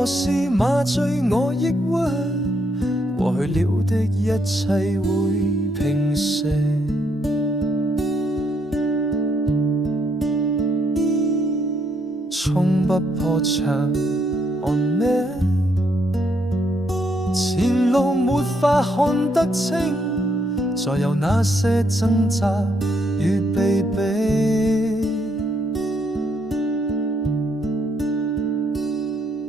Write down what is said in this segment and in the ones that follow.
何事麻醉我抑鬱？過去了的一切會平息。衝不破牆，按咩？前路沒法看得清，再有那些掙扎與避避。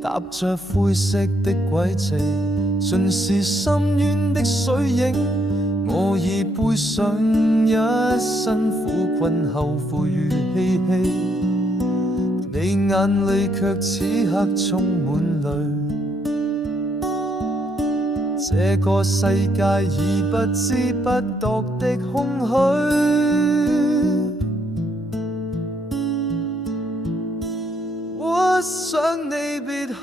踏着灰色的軌跡，盡是深淵的水影。我已背上一身苦困後悔與嬉戲，你眼裏卻此刻充滿淚。這個世界已不知不覺的空虛。我想你別去，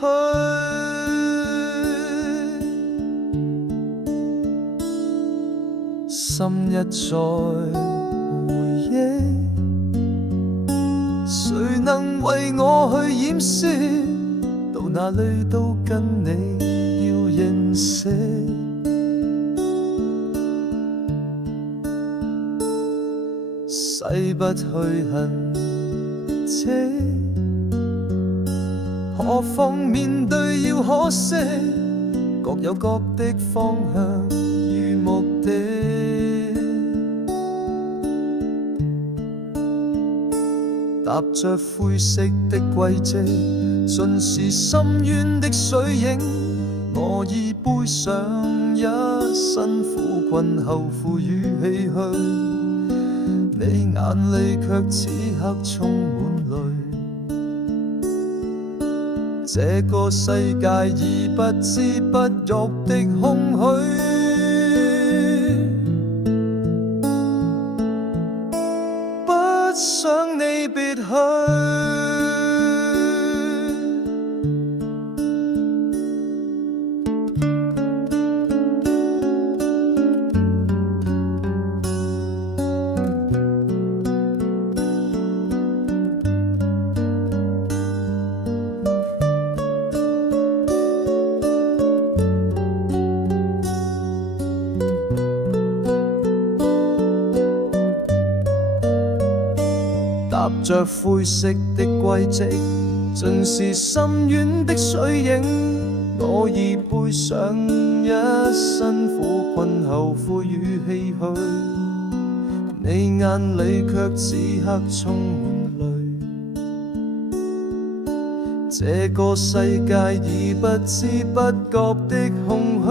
心一再回憶，誰能為我去掩飾？到哪裏都跟你要認識，洗不去痕跡。何況面對要可惜，各有各的方向與目的。踏着灰色的軌跡，盡是深淵的水影。我已背上一身苦困後悔與唏噓，你眼裏卻此刻充滿淚。這個世界已不知不覺的空虛，不想你別去。踏着灰色的軌跡，盡是深淵的水影。我已背上一身苦困後悔與唏噓，你眼裏卻此刻充滿淚。這個世界已不知不覺的空虛。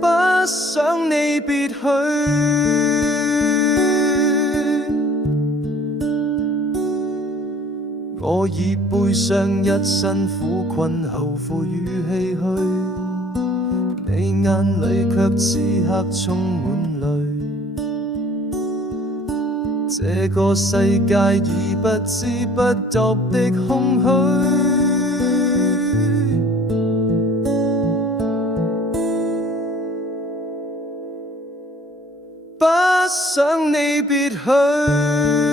不想你別去，我已背上一身苦困後悔與唏噓，你眼裏卻此刻充滿淚。這個世界已不知不覺的空虛。不想你別去。